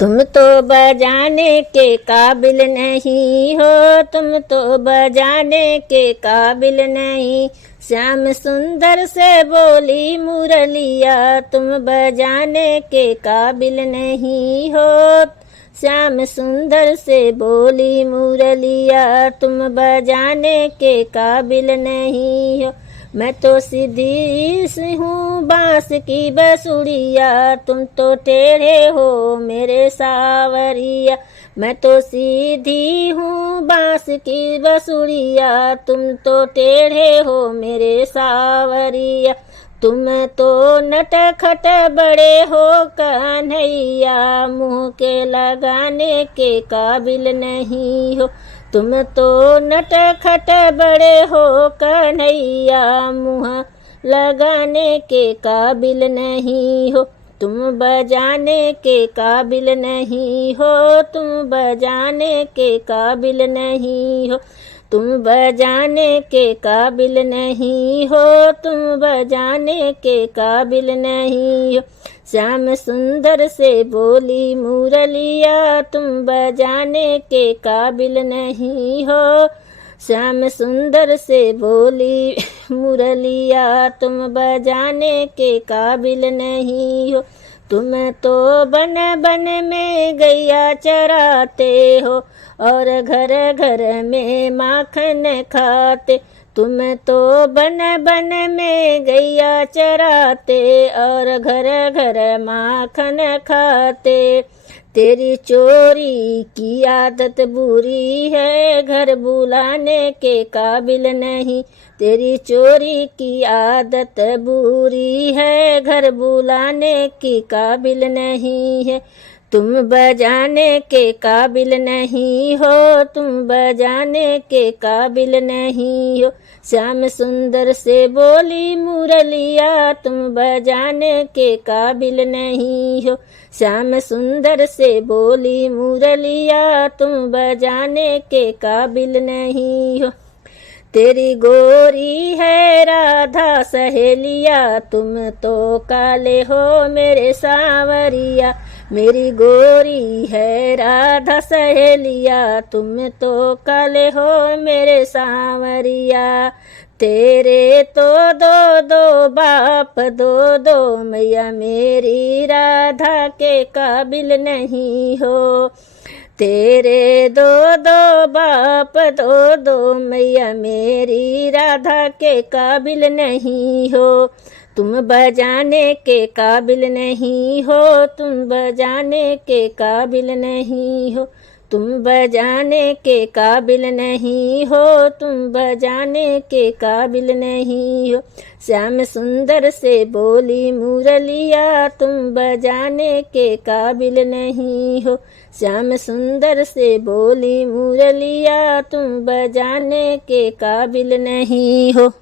तुम तो बजाने के काबिल नहीं हो, तुम तो बजाने के काबिल नहीं। श्याम सुंदर से बोली मुरलिया, तुम बजाने के काबिल नहीं हो। श्याम सुंदर से बोली मुरलिया, तुम बजाने के काबिल नहीं हो। मैं तो सीधी सी हूँ बांस की बसुड़िया, तुम तो टेढ़े हो मेरे सावरिया। मैं तो सीधी हूँ बांस की बसुड़िया, तुम तो टेढ़े हो मेरे सावरिया। तुम तो नटखट बड़े हो कन्हैया, मुँह के लगाने के काबिल नहीं हो। तुम तो नटखट बड़े हो कन्हैया, मुँह लगाने के काबिल नहीं हो। तुम बजाने के काबिल नहीं हो, तुम बजाने के काबिल नहीं हो। तुम बजाने के काबिल नहीं हो, तुम बजाने के काबिल नहीं हो। श्याम सुंदर से बोली मुरलिया, तुम बजाने के काबिल नहीं हो। श्याम सुंदर से बोली मुरलिया, तुम बजाने के काबिल नहीं हो। तुम तो बन बन में गैया चराते हो और घर घर में माखन खाते। तुम तो बन बन में गैया चराते और घर घर माखन खाते। तेरी चोरी की आदत बुरी है, घर बुलाने के काबिल नहीं। तेरी चोरी की आदत बुरी है, घर बुलाने की काबिल नहीं है। तुम बजाने के काबिल नहीं हो, तुम बजाने के काबिल नहीं हो। श्याम सुंदर से बोली मुरलिया, तुम बजाने के काबिल नहीं हो। श्याम सुंदर से बोली मुरलिया, तुम बजाने के काबिल नहीं हो। तेरी गोरी है राधा सहेलिया, तुम तो काले हो मेरे सांवरिया। मेरी गोरी है राधा सहेलिया, तुम तो काले हो मेरे सांवरिया। तेरे तो दो दो बाप दो दो मैया, मेरी राधा के काबिल नहीं हो। तेरे दो दो बाप दो दो मैया, मेरी राधा के काबिल नहीं हो। तुम बजाने के काबिल नहीं हो, तुम बजाने के काबिल नहीं हो। तुम बजाने के काबिल नहीं हो, तुम बजाने के काबिल नहीं हो। श्याम सुंदर से बोली मुरलिया, तुम बजाने के काबिल नहीं हो। श्याम सुंदर से बोली मुरलिया, तुम बजाने के काबिल नहीं हो।